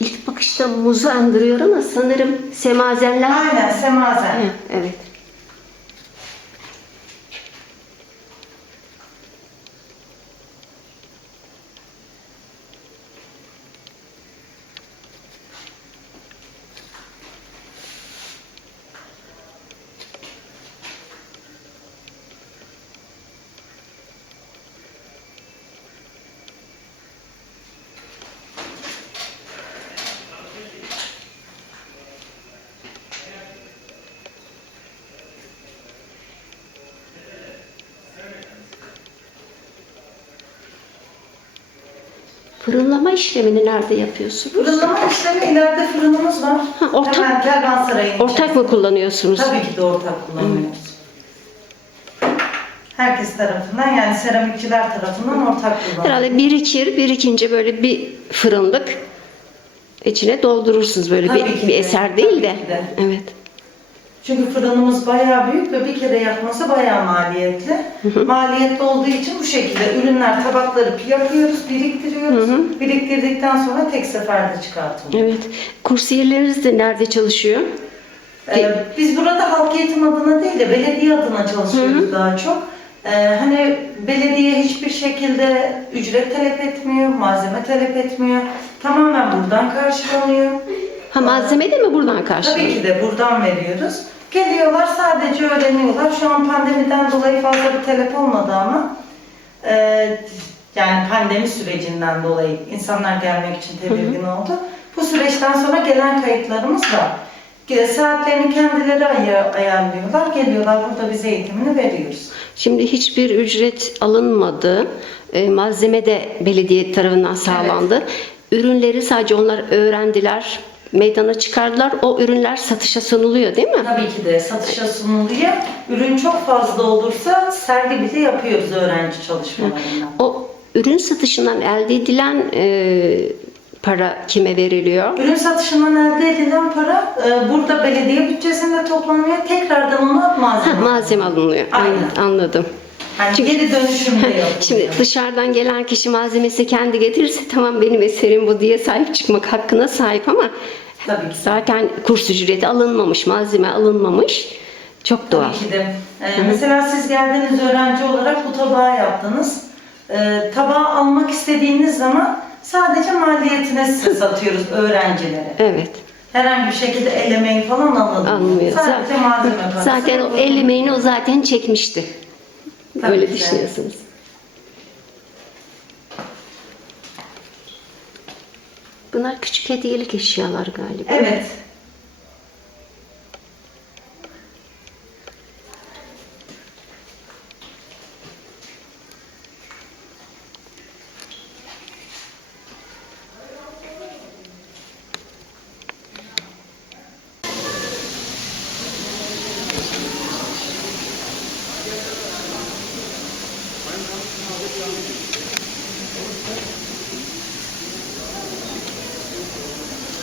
İlk bakışta muzu andırıyor ama sanırım semazenler. Aynen semazen. Evet. evet. Fırınlama işlemini nerede yapıyorsunuz? Fırınlama işlemi ileride fırınımız var. Ha, ortak- Hemen Kervansaray'ın Ortak mı kullanıyorsunuz? Tabii ki de ortak kullanıyoruz. Herkes tarafından yani seramikçiler tarafından ortak kullanıyoruz. Herhalde birikir, birikince böyle bir fırınlık içine doldurursunuz böyle Tabii bir, ki bir de, eser değil tabii de. ki de. Evet. Çünkü fırınımız bayağı büyük ve bir kere yapması bayağı maliyetli. Maliyetli olduğu için bu şekilde ürünler, tabakları yapıyoruz, biriktiriyoruz. Biriktirdikten sonra tek seferde çıkartılıyor. Evet. Kursiyerleriniz de nerede çalışıyor? Ee, biz burada halk eğitim adına değil de belediye adına çalışıyoruz daha çok. Ee, hani belediye hiçbir şekilde ücret talep etmiyor, malzeme talep etmiyor. Tamamen buradan karşılanıyor. Ha malzeme de mi buradan karşılıyor? Tabii ki de buradan veriyoruz. Geliyorlar sadece öğreniyorlar. Şu an pandemiden dolayı fazla bir talep olmadı ama e, yani pandemi sürecinden dolayı insanlar gelmek için tedirgin oldu. Bu süreçten sonra gelen kayıtlarımız var. Ge- Saatlerini kendileri ay- ayarlıyorlar. Geliyorlar burada bize eğitimini veriyoruz. Şimdi hiçbir ücret alınmadı. E, malzeme de belediye tarafından sağlandı. Ürünleri sadece onlar öğrendiler, meydana çıkardılar. O ürünler satışa sunuluyor değil mi? Tabii ki de satışa sunuluyor. Ürün çok fazla olursa sergi bile yapıyoruz öğrenci çalışmalarından. O ürün satışından elde edilen e, para kime veriliyor? Ürün satışından elde edilen para e, burada belediye bütçesinde toplanıyor. Tekrardan ona Ha, malzeme. malzeme alınıyor. Aynen. An- Anladım. Yani Çünkü- geri dönüşümde yapılıyor. Şimdi dışarıdan gelen kişi malzemesi kendi getirirse tamam benim eserim bu diye sahip çıkmak hakkına sahip ama Tabii ki. zaten kurs ücreti alınmamış, malzeme alınmamış. Çok doğal. Tabii ki de. E, mesela siz geldiniz öğrenci olarak bu tabağı yaptınız. E, tabağı almak istediğiniz zaman sadece maliyetine size satıyoruz öğrencilere. Evet. Herhangi bir şekilde el emeği falan alınmıyor. Alınmıyor. Sadece malzeme parası. Zaten o el emeğini o zaten çekmişti. Tabii Öyle ki düşünüyorsunuz. Bunlar küçük hediyelik eşyalar galiba. Evet.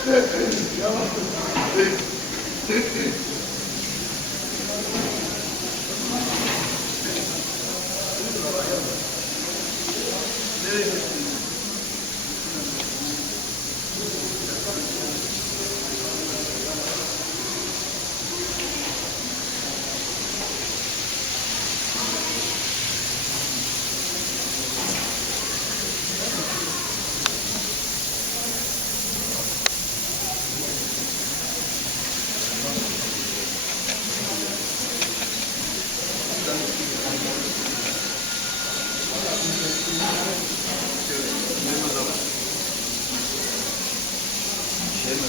Yalan. Şey mi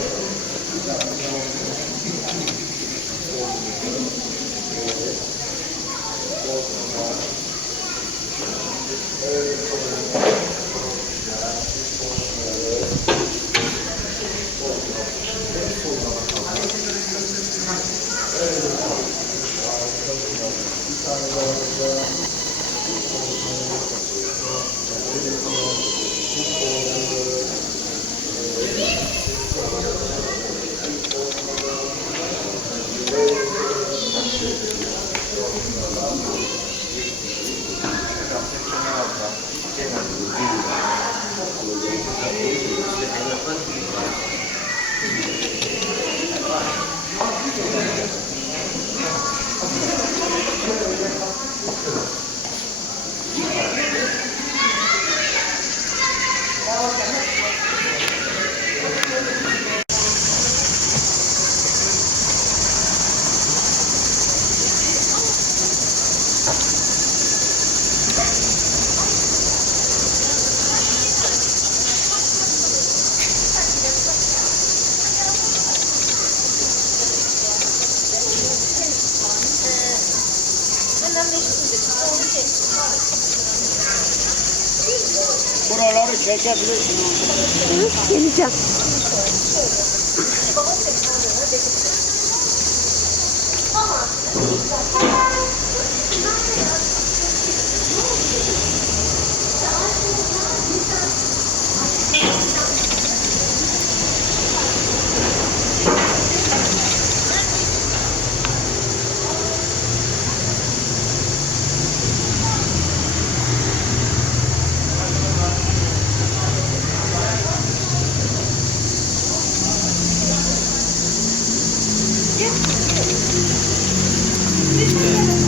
Buraları çekebilirsin. Hı, Geleceğim. Amen.